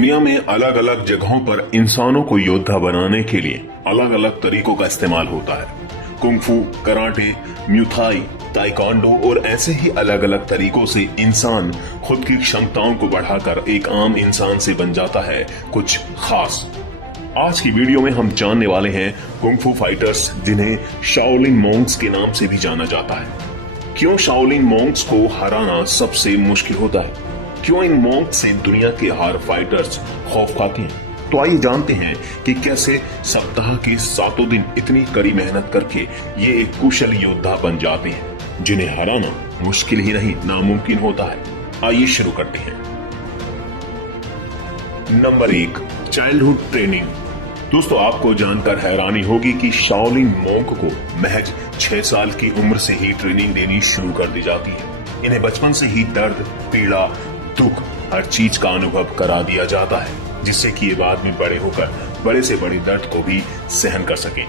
दुनिया में अलग अलग जगहों पर इंसानों को योद्धा बनाने के लिए अलग अलग तरीकों का इस्तेमाल होता है। कुंग-फू, कराटे, म्यूथाई, ताइक्वांडो और ऐसे ही अलग अलग तरीकों से इंसान खुद की क्षमताओं को बढ़ाकर एक आम इंसान से बन जाता है कुछ खास। आज की वीडियो में हम जानने वाले हैं कुंग-फू फाइटर्स, जिन्हें शाओलिन मॉन्क्स के नाम से भी जाना जाता है। क्यों शाओलिन मॉन्क्स को हराना सबसे मुश्किल होता है? क्यों इन मॉन्क्स से दुनिया के हर फाइटर्स खौफ खाते हैं? तो आइए जानते हैं कि कैसे सप्ताह के 7 दिन इतनी कड़ी मेहनत करके ये एक कुशल योद्धा बन जाते हैं, जिन्हें हराना मुश्किल ही नहीं नामुमकिन होता है। आइए शुरू करते हैं। Number 1, childhood training. दोस्तों, आपको जानकर हैरानी होगी कि शाओलिन मॉन्क को महज 6 साल की उम्र से ही ट्रेनिंग देनी शुरू कर दी जाती है। इन्हें बचपन से ही दर्द, पीड़ा, दुख, हर चीज का अनुभव करा दिया जाता है, जिससे कि ये बाद में बड़े होकर बड़े से बड़े दर्द को भी सहन कर सकें।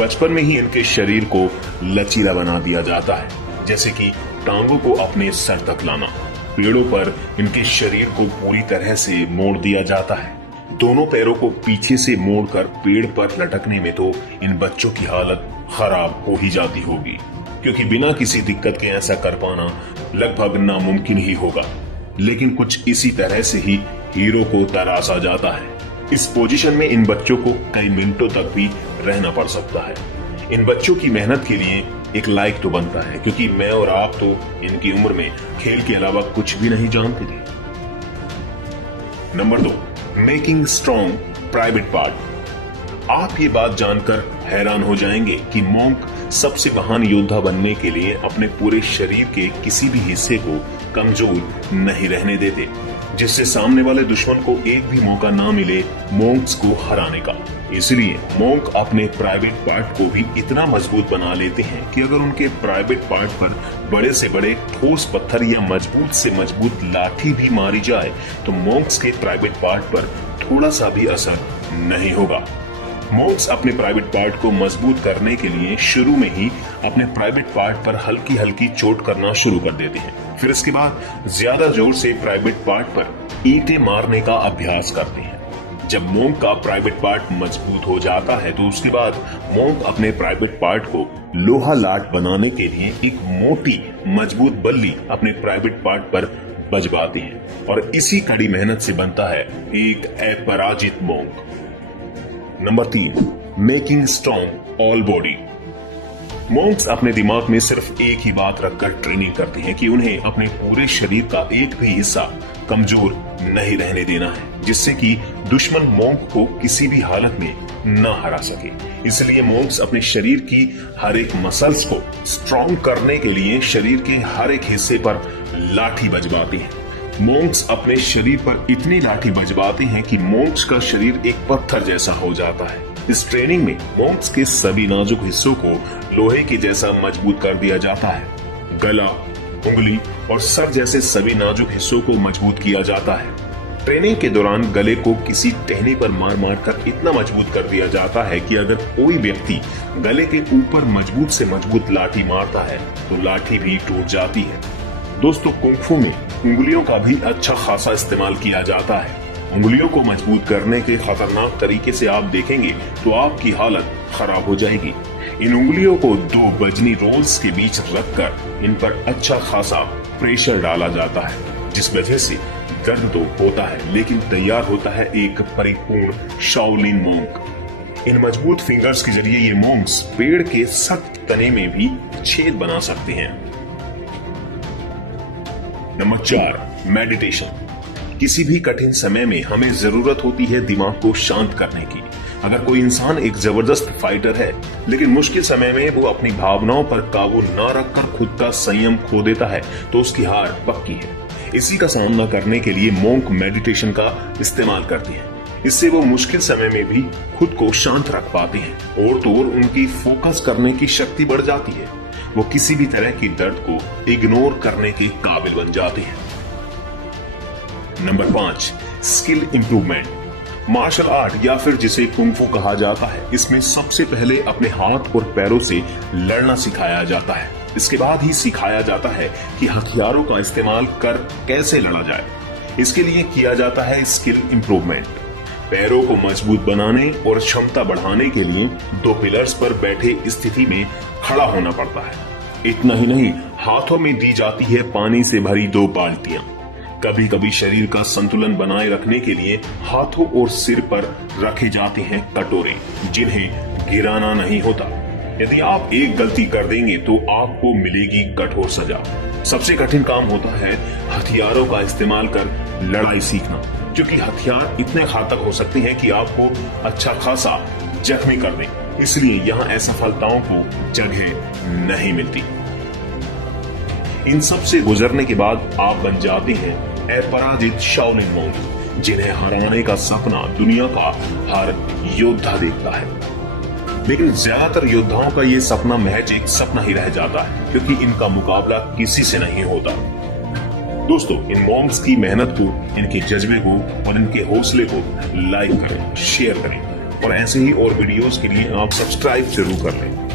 बचपन में ही इनके शरीर को लचीला बना दिया जाता है, जैसे कि टांगों को अपने सर तक लाना। पेड़ों पर इनके शरीर को पूरी तरह से मोड़ दिया जाता है। दोनों पैरों को पीछे से मोड़कर पेड़ पर लटकने में तो इन बच्चों की हालत खराब हो ही जाती होगी, क्योंकि बिना किसी दिक्कत के ऐसा कर पाना लगभग नामुमकिन ही होगा। लेकिन कुछ इसी तरह से ही हीरो को तराशा जाता है। इस पोजीशन में इन बच्चों को कई मिनटों तक भी रहना पड़ सकता है। इन बच्चों की मेहनत के लिए एक लाइक तो बनता है, क्योंकि मैं और आप तो इनकी उम्र में खेल के अलावा कुछ भी नहीं जानते थे। Number 2, making strong private part. आप ये बात जानकर हैरान हो जाएंगे कि मॉन्क सबसे महान योद्धा बनने के लिए अपने पूरे शरीर के किसी भी हिस्से को कमजोर नहीं रहने देते, जिससे सामने वाले दुश्मन को एक भी मौका ना मिले मॉन्क्स को हराने का। इसलिए मॉन्क अपने प्राइवेट पार्ट को भी इतना मजबूत बना लेते हैं कि अगर उनके प्राइवेट पार्ट पर बड़े से बड़े ठोस पत्थर या मजबूत से मजबूत लाठी भी मारी जाए तो मॉन्क्स के प्राइवेट पार्ट पर थोड़ा सा भी असर नहीं होगा। मॉन्क्स अपने प्राइवेट पार्ट को मजबूत करने के लिए शुरू में ही अपने प्राइवेट पार्ट पर हल्की हल्की चोट करना शुरू कर देते हैं। फिर इसके बाद ज्यादा जोर से प्राइवेट पार्ट पर ईंटें मारने का अभ्यास करते हैं। जब मॉन्क का प्राइवेट पार्ट मजबूत हो जाता है तो उसके बाद मॉन्क अपने प्राइवेट पार्ट को लोहा लाट बनाने के लिए एक मोटी मजबूत बल्ली अपने प्राइवेट पार्ट पर बजवाते हैं, और इसी कड़ी मेहनत से बनता है एक अपराजित monk. Number 3, making strong all body. Monks अपने दिमाग में सिर्फ एक ही बात रखकर ट्रेनिंग करते हैं कि उन्हें अपने पूरे शरीर का एक भी हिस्सा कमजोर नहीं रहने देना है, जिससे कि दुश्मन मॉन्क को किसी भी हालत में न हरा सके। इसलिए मॉन्क्स अपने शरीर की हर एक मसल्स को स्ट्रॉन्ग करने के लिए शरीर के हर एक हिस्से पर लाठी बजवाते हैं। मॉन्क्स अपने शरीर पर इतनी लाठी बजवाते हैं कि मॉन्क्स का शरीर एक पत्थर जैसा हो जाता है। इस ट्रेनिंग में मॉन्क्स के सभी नाजुक हिस्सों को लोहे के जैसा मजबूत कर दिया जाता है। गला, उंगली और सर जैसे सभी नाजुक हिस्सों को मजबूत किया जाता है। ट्रेनिंग के दौरान गले को किसी टहनी पर मार मार कर इतना मजबूत कर दिया जाता है कि अगर कोई व्यक्ति गले के ऊपर मजबूत से मजबूत लाठी मारता है तो लाठी भी टूट जाती है। दोस्तों, कुंग-फू में उंगलियों का भी अच्छा खासा इस्तेमाल किया जाता है। उंगलियों को मजबूत करने के खतरनाक तरीके से आप देखेंगे तो आपकी हालत खराब हो जाएगी। इन उंगलियों को 2 बजनी रोल्स के बीच रखकर इन पर अच्छा खासा प्रेशर डाला जाता है, जिस वजह से दर्द तो होता है लेकिन तैयार होता है एक परिपूर्ण शाओलिन मॉन्क। इन मजबूत फिंगर्स के जरिए ये मॉन्क्स पेड़ के सख्त तने में भी छेद बना सकते हैं। Number 4, meditation. किसी भी कठिन समय में हमें जरूरत होती है दिमाग को शांत करने की। अगर कोई इंसान एक जबरदस्त फाइटर है लेकिन मुश्किल समय में वो अपनी भावनाओं पर काबू न रखकर खुद का संयम खो देता है तो उसकी हार पक्की है। इसी का सामना करने के लिए मॉन्क मेडिटेशन का इस्तेमाल करते हैं। इससे वो मुश्किल समय में भी खुद को शांत रख पाते हैं और तो और उनकी फोकस करने की शक्ति बढ़ जाती है। वो किसी भी तरह की दर्द को इग्नोर करने के काबिल बन जाते हैं। Number 5, skill improvement. Martial art या फिर जिसे कुंग-फू कहा जाता है, इसमें सबसे पहले अपने हाथ और पैरों से लड़ना सिखाया जाता है। इसके बाद ही सिखाया जाता है कि हथियारों का इस्तेमाल कर कैसे लड़ा जाए। इसके लिए किया जाता है स्किल इंप्रूवमेंट। पैरों को मजबूत बनाने और क्षमता बढ़ाने के लिए 2 पिलर्स पर बैठे स्थिति में खड़ा होना पड़ता है। इतना ही नहीं, हाथों में दी जाती है पानी से भरी 2 बाल्टियां। कभी कभी शरीर का संतुलन बनाए रखने के लिए हाथों और सिर पर रखे जाते हैं कटोरे, जिन्हें गिराना नहीं होता। यदि आप एक गलती कर देंगे तो आपको मिलेगी कठोर सजा। सबसे कठिन काम होता है हथियारों का इस्तेमाल कर लड़ाई सीखना, क्योंकि हथियार इतने घातक हो सकते हैं कि आपको अच्छा खासा जख्मी कर दें। इसलिए यहाँ असफलताओं को जगह नहीं मिलती। इन सब से गुजरने के बाद आप बन जाते हैं अपराजित शाओलिन मोंक, जिन्हें हराने का सपना दुनिया का हर योद्धा देखता है। लेकिन ज्यादातर योद्धाओं का ये सपना महज एक सपना ही रह जाता है, क्योंकि इनका मुकाबला किसी से नहीं होता। दोस्तों, इन मॉन्क्स की मेहनत को, इनके जज्बे को और इनके हौसले को लाइक करें, शेयर करें और ऐसे ही और वीडियोस के लिए आप सब्सक्राइब जरूर कर लें।